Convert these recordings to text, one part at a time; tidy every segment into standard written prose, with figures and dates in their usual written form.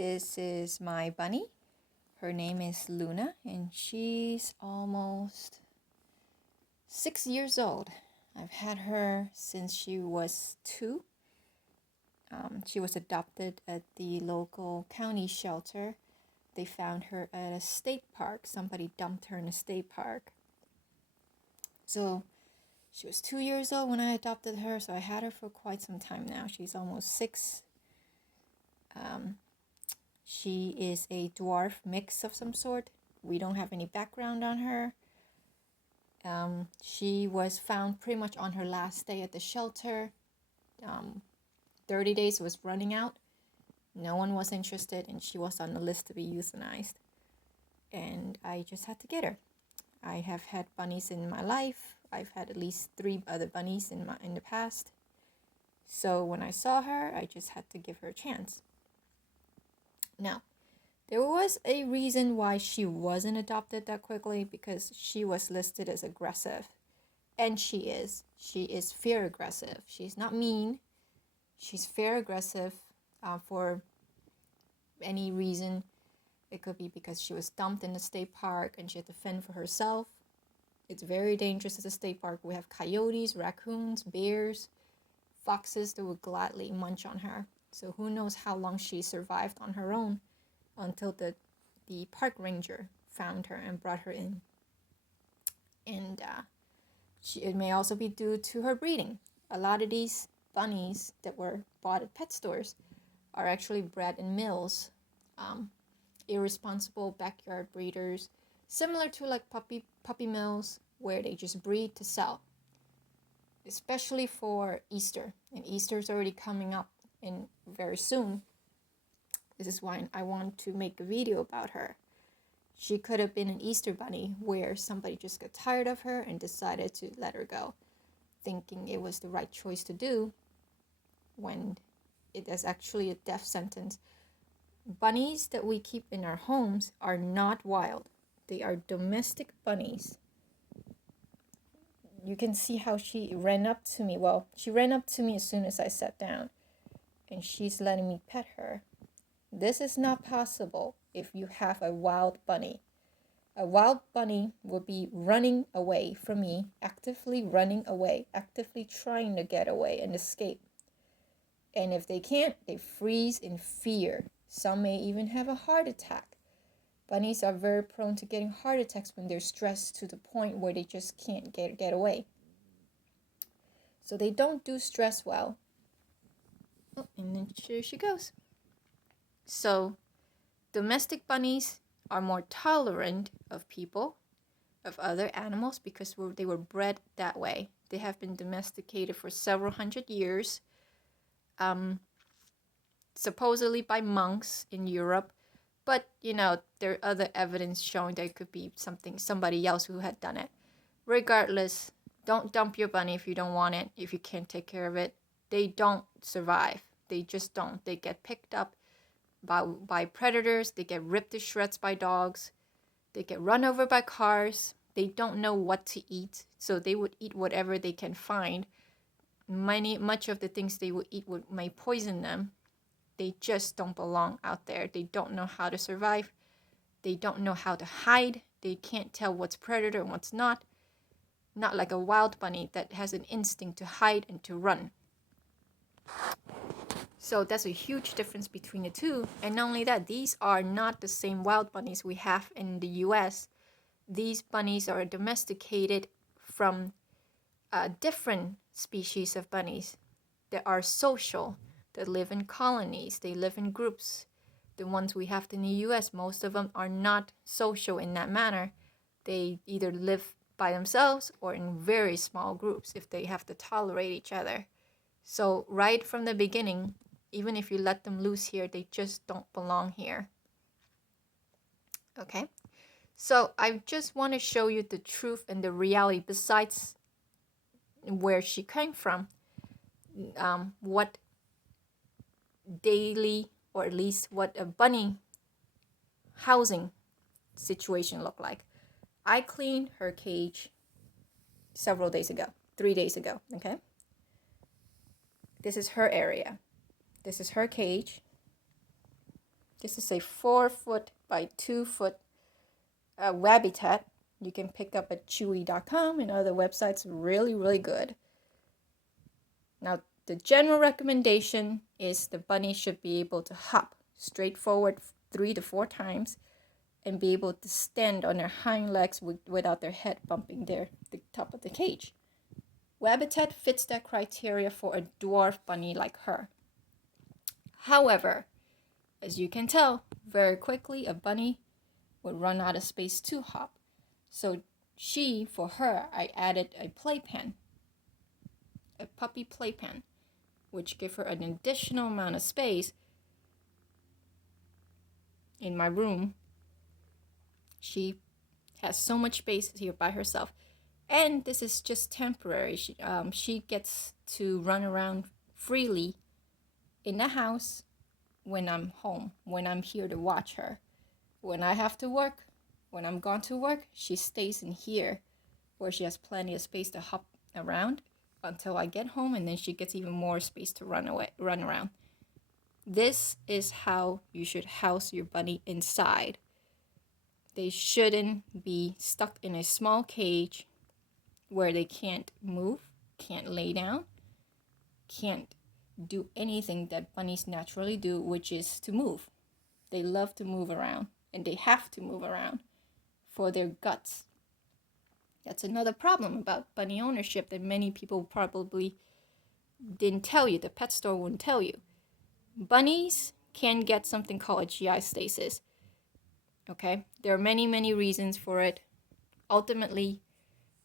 This is my bunny. Her name is Luna, and she's almost 6 years old. I've had her since she was 2. She was adopted at the local county shelter. They found her at a state park. Somebody dumped her in a state park. So she was 2 years old when I adopted her, so I had her for quite some time now. She's almost 6. She is a dwarf mix of some sort. We don't have any background on her. She was found pretty much on her last day at the shelter. 30 days was running out. No one was interested, and she was on the list to be euthanized. And I just had to get her. I have had bunnies in my life. I've had at least 3 other bunnies in the past. So when I saw her, I just had to give her a chance. Now, there was a reason why she wasn't adopted that quickly, because she was listed as aggressive. And she is. She is fear aggressive. She's not mean. She's fear aggressive for any reason. It could be because she was dumped in the state park and she had to fend for herself. It's very dangerous at the state park. We have coyotes, raccoons, bears, foxes that would gladly munch on her. So who knows how long she survived on her own until the park ranger found her and brought her in. And it may also be due to her breeding. A lot of these bunnies that were bought at pet stores are actually bred in mills. Irresponsible backyard breeders, similar to like puppy mills, where they just breed to sell. Especially for Easter, and Easter's already coming up in very soon. This is why I want to make a video about her. She could have been an Easter bunny where somebody just got tired of her and decided to let her go, thinking it was the right choice to do, when it is actually a death sentence. Bunnies that we keep in our homes are not wild. They are domestic bunnies. You can see how she ran up to me. Well, she ran up to me as soon as I sat down, and she's letting me pet her. This is not possible if you have a wild bunny. A wild bunny will be running away from me, actively running away, actively trying to get away and escape. And if they can't, they freeze in fear. Some may even have a heart attack. Bunnies are very prone to getting heart attacks when they're stressed to the point where they just can't get away. So they don't do stress well. Oh, and then here she goes. So domestic bunnies are more tolerant of people, of other animals, because they were bred that way. They have been domesticated for several hundred years, supposedly by monks in Europe. But, there are other evidence showing that it could be somebody else who had done it. Regardless, don't dump your bunny if you don't want it, if you can't take care of it. They don't survive. They just don't. They get picked up by predators. They get ripped to shreds by dogs. They get run over by cars. They don't know what to eat, so they would eat whatever they can find. Much of the things they would eat may poison them. They just don't belong out there. They don't know how to survive. They don't know how to hide. They can't tell what's predator and what's not. Not like a wild bunny that has an instinct to hide and to run. So that's a huge difference between the two. And not only that, these are not the same wild bunnies we have in the US. These bunnies are domesticated from different species of bunnies that are social, that live in colonies, they live in groups. The ones we have in the US, most of them are not social in that manner. They either live by themselves or in very small groups if they have to tolerate each other. So right from the beginning, even if you let them loose here, they just don't belong here. Okay? So I just want to show you the truth and the reality besides where she came from. What daily, or at least what a bunny housing situation looked like. I cleaned her cage several days ago, 3 days ago, okay? This is her area. This is her cage. This is a 4-foot by 2-foot habitat. You can pick up at chewy.com and other websites. Really, really good. Now, the general recommendation is the bunny should be able to hop straightforward 3 to 4 times and be able to stand on their hind legs without their head bumping the top of the cage. Habitat fits that criteria for a dwarf bunny like her. However, as you can tell, very quickly a bunny would run out of space to hop. So for her, I added a playpen, a puppy playpen, which gave her an additional amount of space in my room. She has so much space here by herself. And this is just temporary. She gets to run around freely in the house when I'm home, when I'm here to watch her. When I have to work, when I'm gone to work, she stays in here where she has plenty of space to hop around until I get home, and then she gets even more space to run around. This is how you should house your bunny inside. They shouldn't be stuck in a small cage where they can't move, can't lay down, can't do anything that bunnies naturally do, which is to move. They love to move around, and they have to move around for their guts. That's another problem about bunny ownership that many people probably didn't tell you, the pet store wouldn't tell you. Bunnies can get something called a GI stasis. Okay? There are many, many reasons for it. Ultimately,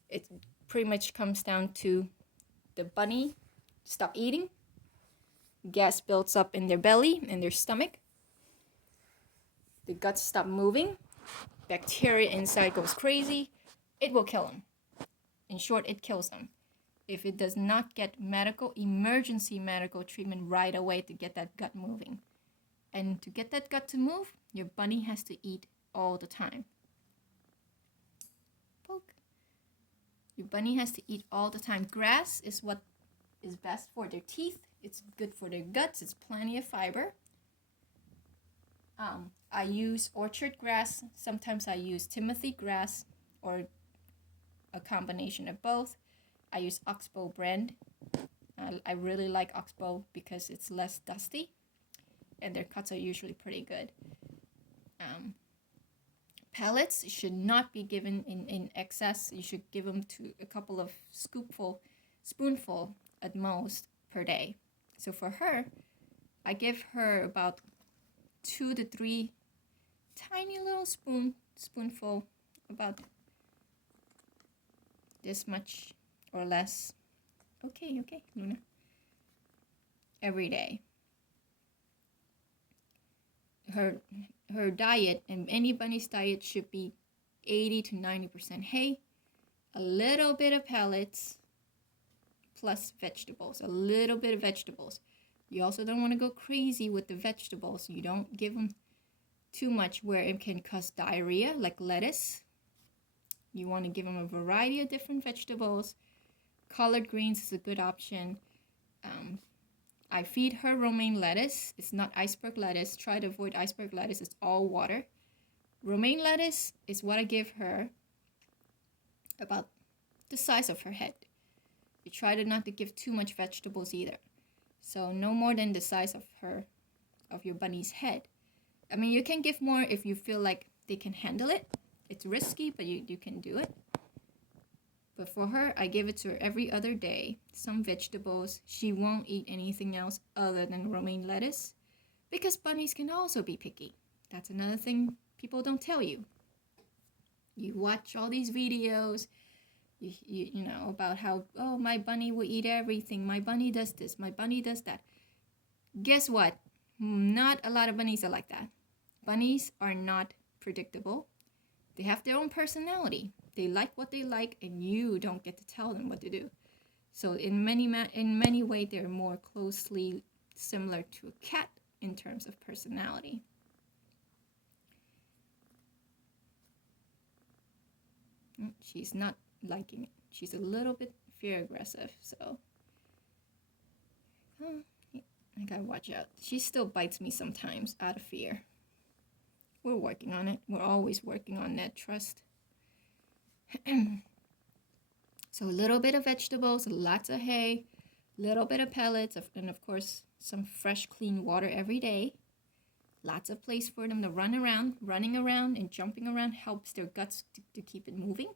it pretty much comes down to the bunny stop eating, gas builds up in their belly and their stomach, the guts stop moving, bacteria inside goes crazy, it will kill them. In short, it kills them. If it does not get emergency medical treatment right away to get that gut moving. And to get that gut to move, your bunny has to eat all the time. Poke. Your bunny has to eat all the time. Grass is what is best for their teeth. It's good for their guts. It's plenty of fiber. I use orchard grass. Sometimes I use Timothy grass or a combination of both. I use Oxbow brand. I really like Oxbow because it's less dusty and their cuts are usually pretty good. Pellets should not be given in excess. You should give them to a couple of spoonful at most per day. So for her, I give her about 2 to 3 tiny little spoonful, about this much or less. Okay, Luna. Every day. Her diet, and any bunny's diet, should be 80 to 90% hay, a little bit of pellets, plus vegetables, a little bit of vegetables. You also don't want to go crazy with the vegetables. You don't give them too much where it can cause diarrhea, like lettuce. You want to give them a variety of different vegetables. Collard greens is a good option. I feed her romaine lettuce. It's not iceberg lettuce. Try to avoid iceberg lettuce. It's all water. Romaine lettuce is what I give her, about the size of her head. You try not to give too much vegetables either. So no more than the size of your bunny's head. I mean, you can give more if you feel like they can handle it. It's risky, but you can do it. But for her, I give it to her every other day. Some vegetables. She won't eat anything else other than romaine lettuce, because bunnies can also be picky. That's another thing people don't tell you. You watch all these videos, you know, about how, oh, my bunny will eat everything. My bunny does this. My bunny does that. Guess what? Not a lot of bunnies are like that. Bunnies are not predictable. They have their own personality. They like what they like, and you don't get to tell them what to do. So in many ways, they're more closely similar to a cat in terms of personality. She's not liking it. She's a little bit fear aggressive, so I gotta watch out. She still bites me sometimes out of fear. we're working on it. We're always working on that trust. So a little bit of vegetables, lots of hay, little bit of pellets, and of course some fresh clean water every day. Lots of place for them to run around. Running around and jumping around helps their guts to keep it moving.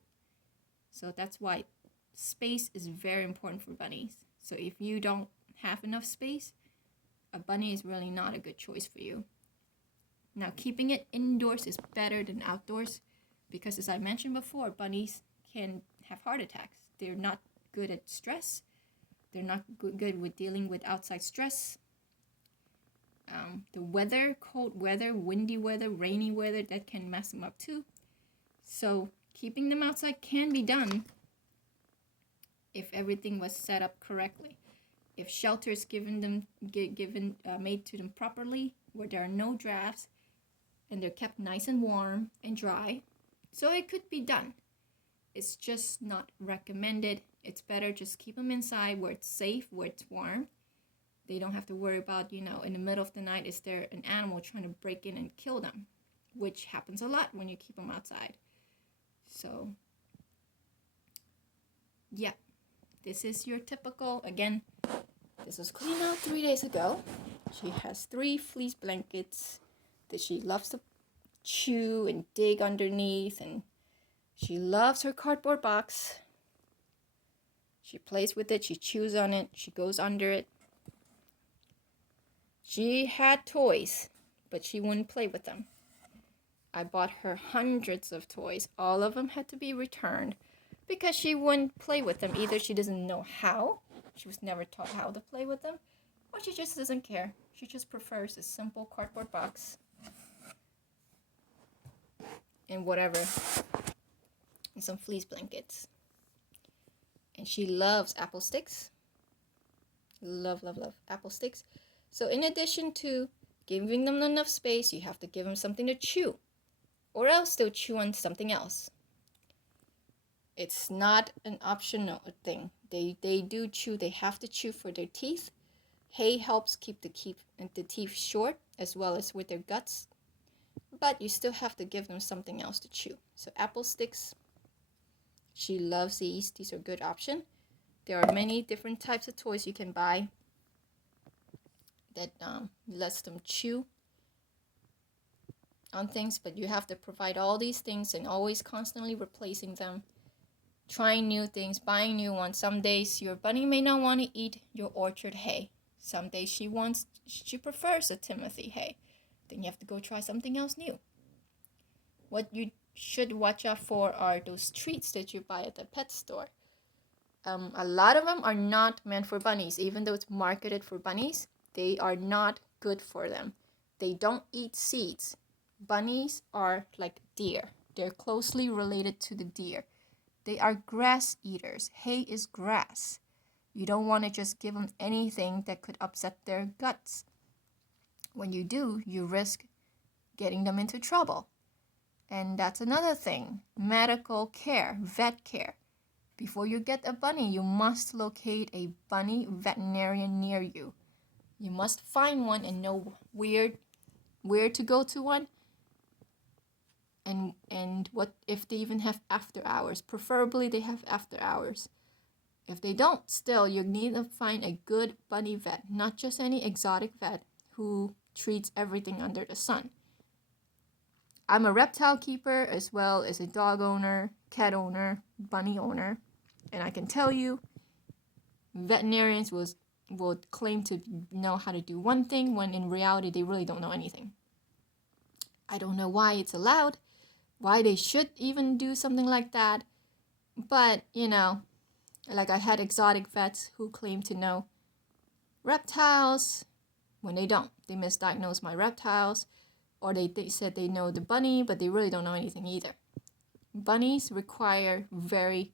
So that's why space is very important for bunnies. So if you don't have enough space, a bunny is really not a good choice for you. Now, keeping it indoors is better than outdoors because, as I mentioned before, bunnies can have heart attacks. They're not good at stress. They're not good with dealing with outside stress. The weather, cold weather, windy weather, rainy weather, that can mess them up too. So keeping them outside can be done if everything was set up correctly. If shelter is made to them properly, where there are no drafts, and they're kept nice and warm and dry, so it could be done. It's just not recommended. It's better just keep them inside where it's safe, where it's warm. They don't have to worry about, in the middle of the night, is there an animal trying to break in and kill them, which happens a lot when you keep them outside. So, yeah, this is your typical, again, this was cleaned out 3 days ago. She has 3 fleece blankets that she loves to chew and dig underneath, and she loves her cardboard box. She plays with it, she chews on it, she goes under it. She had toys, but she wouldn't play with them. I bought her hundreds of toys. All of them had to be returned because she wouldn't play with them. Either she doesn't know how, she was never taught how to play with them, or she just doesn't care. She just prefers a simple cardboard box and whatever, and some fleece blankets. And she loves apple sticks. Love apple sticks. So in addition to giving them enough space, you have to give them something to chew, or else they'll chew on something else. It's not an optional thing. They do chew. They have to chew for their teeth. Hay helps keep the teeth short, as well as with their guts. But you still have to give them something else to chew. So apple sticks, she loves these. These are a good option. There are many different types of toys you can buy that lets them chew on things, but you have to provide all these things and always constantly replacing them, trying new things, buying new ones. Some days your bunny may not want to eat your orchard hay. Some days she prefers a Timothy hay. Then you have to go try something else new. What you should watch out for are those treats that you buy at the pet store. A lot of them are not meant for bunnies. Even though it's marketed for bunnies, they are not good for them. They don't eat seeds. Bunnies are like deer. They're closely related to the deer. They are grass eaters. Hay is grass. You don't want to just give them anything that could upset their guts. When you do, you risk getting them into trouble. And that's another thing. Medical care, vet care. Before you get a bunny, you must locate a bunny veterinarian near you. You must find one and know where to go to one, and what if they even have after hours. Preferably they have after hours. If they don't, still you need to find a good bunny vet, not just any exotic vet who treats everything under the sun. I'm a reptile keeper as well as a dog owner, cat owner, bunny owner, and I can tell you veterinarians will claim to know how to do one thing when in reality they really don't know anything. I don't know why it's allowed, why they should even do something like that, but like I had exotic vets who claim to know reptiles when they don't. They misdiagnosed my reptiles, or they said they know the bunny, but they really don't know anything either. Bunnies require a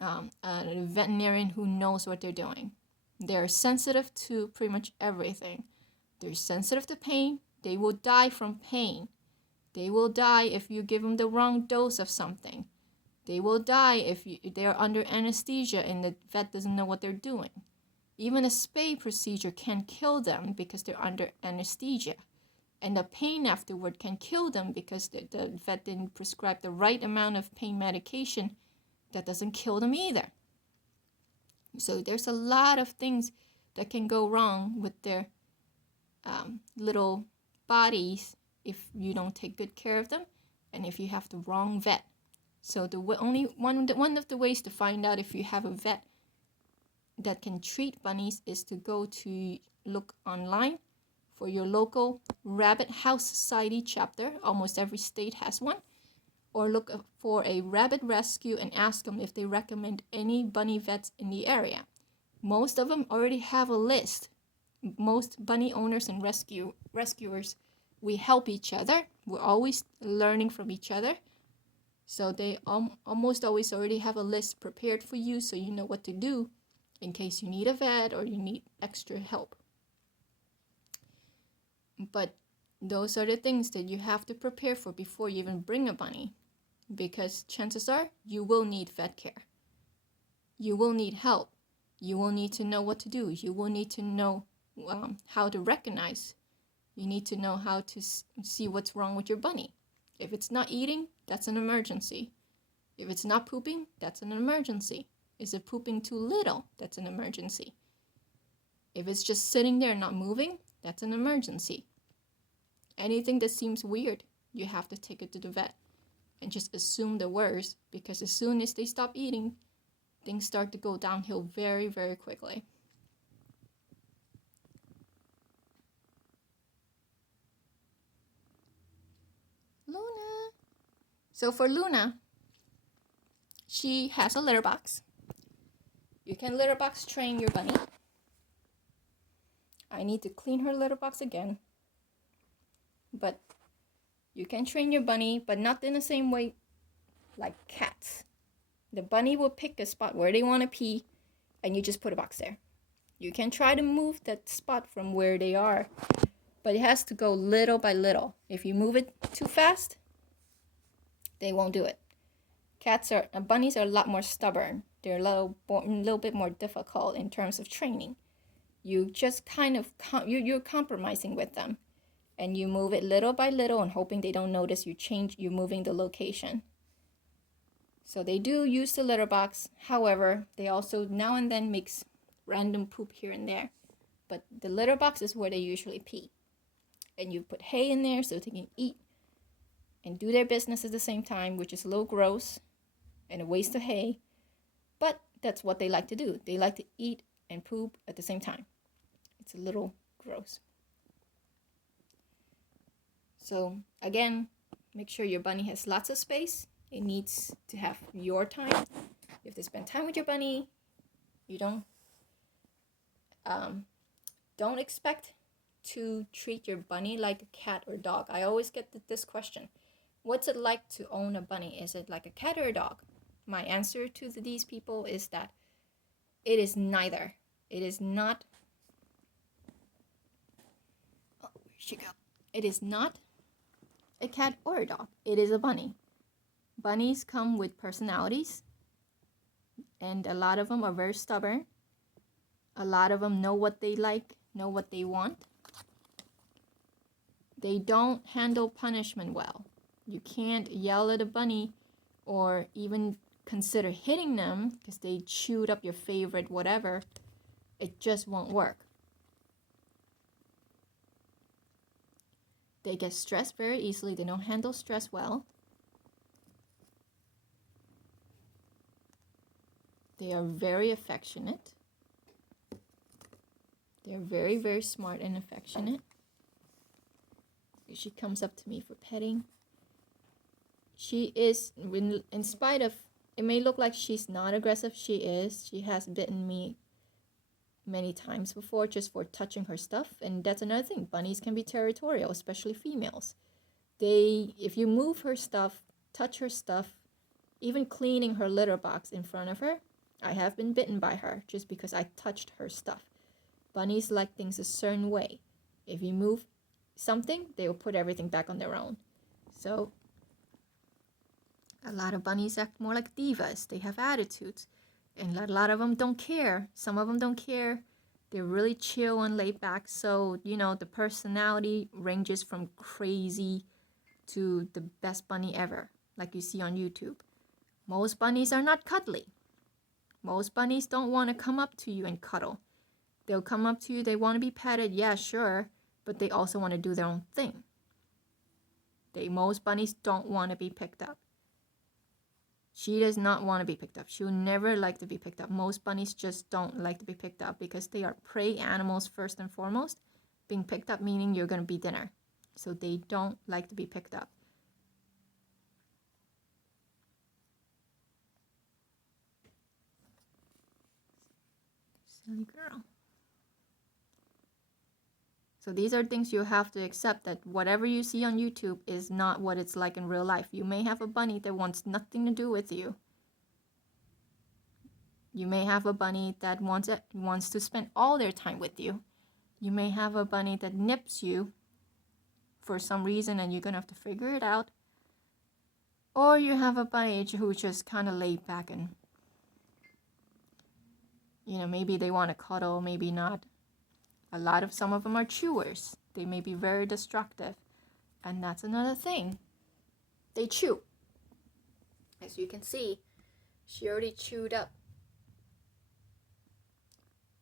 veterinarian who knows what they're doing. They're sensitive to pretty much everything. They're sensitive to pain. They will die from pain. They will die if you give them the wrong dose of something. They will die if they're under anesthesia and the vet doesn't know what they're doing. Even a spay procedure can kill them because they're under anesthesia. And the pain afterward can kill them because the vet didn't prescribe the right amount of pain medication. That doesn't kill them either. So there's a lot of things that can go wrong with their little bodies if you don't take good care of them and if you have the wrong vet. So the only one of the ways to find out if you have a vet that can treat bunnies is to go to look online for your local Rabbit House Society chapter. Almost every state has one. Or look for a rabbit rescue and ask them if they recommend any bunny vets in the area. Most of them already have a list. Most bunny owners and rescuers, we help each other. We're always learning from each other. So they almost always already have a list prepared for you so you know what to do in case you need a vet or you need extra help. But those are the things that you have to prepare for before you even bring a bunny, because chances are you will need vet care. You will need help. You will need to know what to do. You will need to know how to recognize. You need to know how to see what's wrong with your bunny. If it's not eating, that's an emergency. If it's not pooping, that's an emergency. Is it pooping too little? That's an emergency. If it's just sitting there not moving, that's an emergency. Anything that seems weird, you have to take it to the vet and just assume the worst, because as soon as they stop eating, things start to go downhill very, very quickly. Luna. So for Luna, she has a litter box. You can litter box train your bunny. I need to clean her litter box again. But you can train your bunny, but not in the same way like cats. The bunny will pick a spot where they want to pee, and you just put a box there. You can try to move that spot from where they are, but it has to go little by little. If you move it too fast, they won't do it. Bunnies are a lot more stubborn. They're a little bit more difficult in terms of training. You just kind of, you're compromising with them. And you move it little by little and hoping they don't notice you're moving the location. So they do use the litter box. However, they also now and then makes random poop here and there. But the litter box is where they usually pee. And you put hay in there so they can eat and do their business at the same time, which is a little gross and a waste of hay. But that's what they like to do. They like to eat and poop at the same time. It's a little gross. So again, make sure your bunny has lots of space. It needs to have your time. You have to spend time with your bunny. You don't expect to treat your bunny like a cat or dog. I always get this question. What's it like to own a bunny? Is it like a cat or a dog? My answer to these people is that it is neither. It is not. Oh, where'd she go? It is not a cat or a dog. It is a bunny. Bunnies come with personalities, and a lot of them are very stubborn. A lot of them know what they like, know what they want. They don't handle punishment well. You can't yell at a bunny or even consider hitting them because they chewed up your favorite whatever. It just won't work. They get stressed very easily. They don't handle stress well. They are very affectionate. They're very, very smart and affectionate. She comes up to me for petting. She is, in spite of, it may look like she's not aggressive, she is. She has bitten me many times before just for touching her stuff. And that's another thing. Bunnies can be territorial, especially females. If you move her stuff, touch her stuff, even cleaning her litter box in front of her, I have been bitten by her just because I touched her stuff. Bunnies like things a certain way. If you move something, they will put everything back on their own. So a lot of bunnies act more like divas. They have attitudes. And a lot of them don't care. Some of them don't care They're really chill and laid back. So, the personality ranges from crazy to the best bunny ever, like you see on YouTube. Most bunnies are not cuddly. Most bunnies don't want to come up to you and cuddle. They'll come up to you, they want to be petted, yeah, sure, but they also want to do their own thing. Most bunnies don't want to be picked up. She does not want to be picked up. She will never like to be picked up. Most bunnies just don't like to be picked up because they are prey animals first and foremost. Being picked up meaning you're going to be dinner. So they don't like to be picked up. Silly girl. So these are things you have to accept, that whatever you see on YouTube is not what it's like in real life. You may have a bunny that wants nothing to do with you. You may have a bunny that wants to spend all their time with you. You may have a bunny that nips you for some reason and you're going to have to figure it out. Or you have a bunny who's just kind of laid back and, maybe they want to cuddle, maybe not. Some of them are chewers. They may be very destructive. And that's another thing. They chew. As you can see, she already chewed up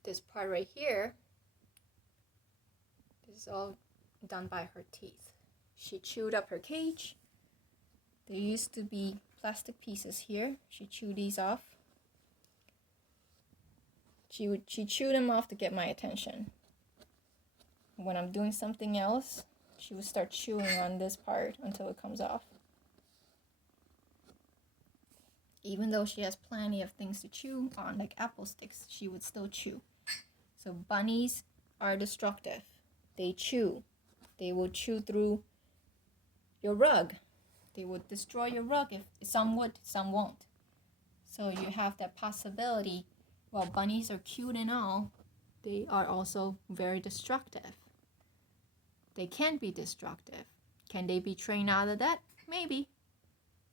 this part right here. This is all done by her teeth. She chewed up her cage. There used to be plastic pieces here. She chewed these off. She chewed them off to get my attention. When I'm doing something else, she would start chewing on this part until it comes off. Even though she has plenty of things to chew on, like apple sticks, she would still chew. So bunnies are destructive. They chew. They will chew through your rug. They would destroy your rug. If some would, some won't. So you have that possibility. While bunnies are cute and all, they are also very destructive. They can be destructive. Can they be trained out of that? Maybe.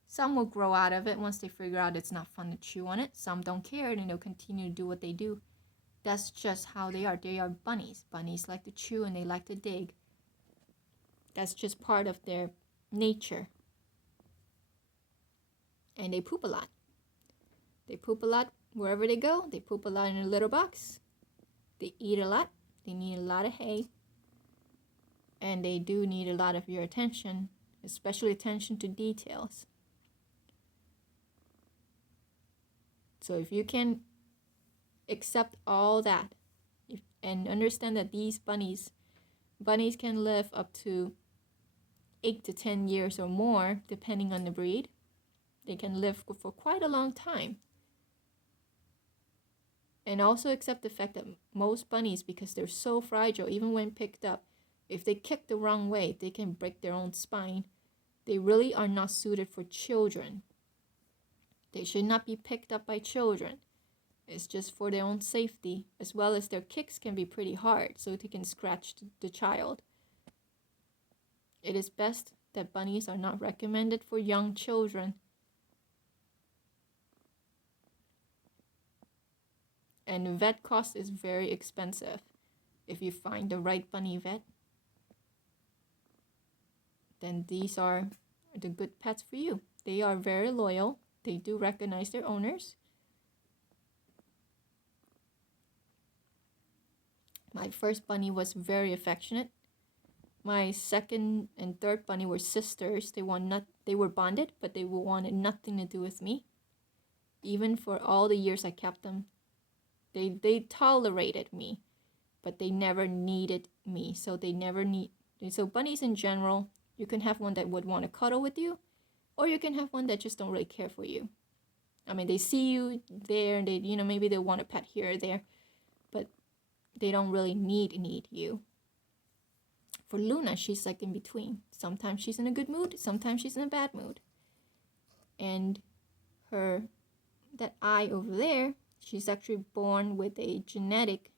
Some will grow out of it once they figure out it's not fun to chew on it. Some don't care and they'll continue to do what they do. That's just how they are. They are bunnies. Bunnies like to chew and they like to dig. That's just part of their nature. And they poop a lot. They poop a lot wherever they go. They poop a lot in a litter box. They eat a lot. They need a lot of hay. And they do need a lot of your attention, especially attention to details. So if you can accept all that and understand that these bunnies can live up to 8 to 10 years or more, depending on the breed. They can live for quite a long time. And also accept the fact that most bunnies, because they're so fragile, even when picked up, if they kick the wrong way, they can break their own spine. They really are not suited for children. They should not be picked up by children. It's just for their own safety, as well as their kicks can be pretty hard, so they can scratch the child. It is best that bunnies are not recommended for young children. And vet cost is very expensive. If you find the right bunny vet, then these are the good pets for you. They are very loyal. They do recognize their owners. My first bunny was very affectionate. My second and third bunny were sisters. They were bonded, but they wanted nothing to do with me. Even for all the years I kept them, they tolerated me, but they never needed me. So bunnies in general, you can have one that would want to cuddle with you, or you can have one that just don't really care for you. I mean, they see you there, and they, maybe they want a pet here or there, but they don't really need you. For Luna, she's like in between. Sometimes she's in a good mood, sometimes she's in a bad mood. And that eye over there, she's actually born with a genetic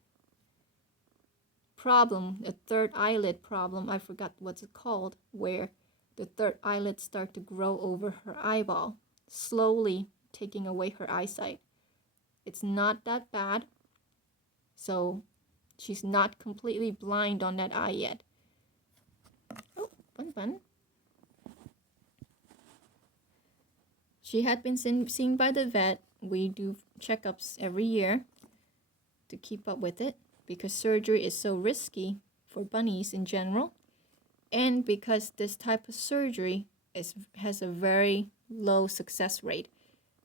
problem, a third eyelid problem. I forgot what's it called, where the third eyelid start to grow over her eyeball, slowly taking away her eyesight. It's not that bad. So She's not completely blind on that eye yet. Oh, Bun. She had been seen by the vet. We do checkups every year to keep up with it because surgery is so risky for bunnies in general, and because this type of surgery has a very low success rate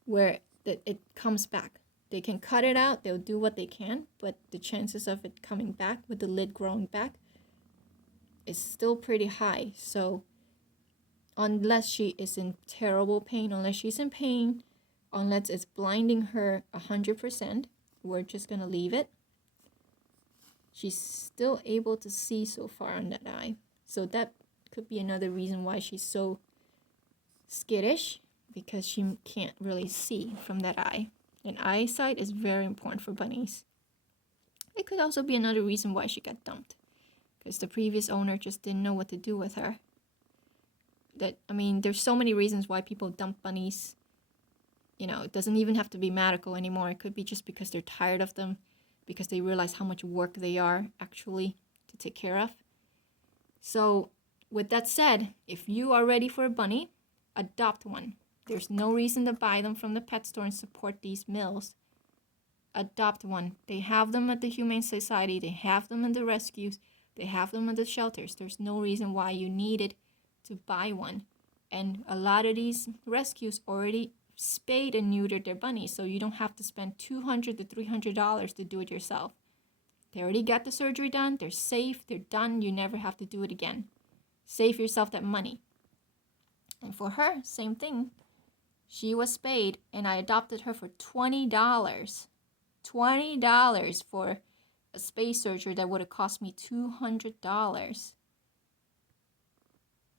where it comes back. They can cut it out, they'll do what they can, but the chances of it coming back with the lid growing back is still pretty high. So unless she is in terrible pain, unless she's in pain, unless it's blinding her 100%, we're just gonna leave it. She's still able to see so far on that eye. So that could be another reason why she's so skittish, because she can't really see from that eye. And eyesight is very important for bunnies. It could also be another reason why she got dumped, because the previous owner just didn't know what to do with her. There's so many reasons why people dump bunnies. It doesn't even have to be medical anymore. It could be just because they're tired of them, because they realize how much work they are actually to take care of. So with that said, if you are ready for a bunny, adopt one. There's no reason to buy them from the pet store and support these mills. Adopt one. They have them at the Humane Society. They have them in the rescues. They have them in the shelters. There's no reason why you needed to buy one. And a lot of these rescues already spayed and neutered their bunnies, so you don't have to spend $200 to $300 to do it yourself. They already got the surgery done. They're safe. They're done. You never have to do it again. Save yourself that money. And for her, same thing. She was spayed, and I adopted her for $20. $20 for a spay surgery that would have cost me $200.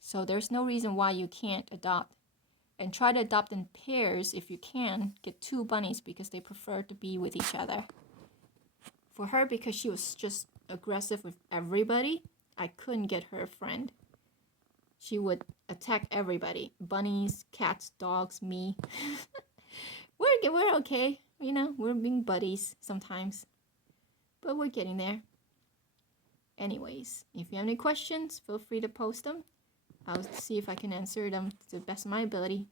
So there's no reason why you can't adopt. And try to adopt in pairs if you can. Get 2 bunnies because they prefer to be with each other. For her, because she was just aggressive with everybody, I couldn't get her a friend. She would attack everybody. Bunnies, cats, dogs, me. We're okay. We're being buddies sometimes. But we're getting there. Anyways, if you have any questions, feel free to post them. I'll see if I can answer them to the best of my ability.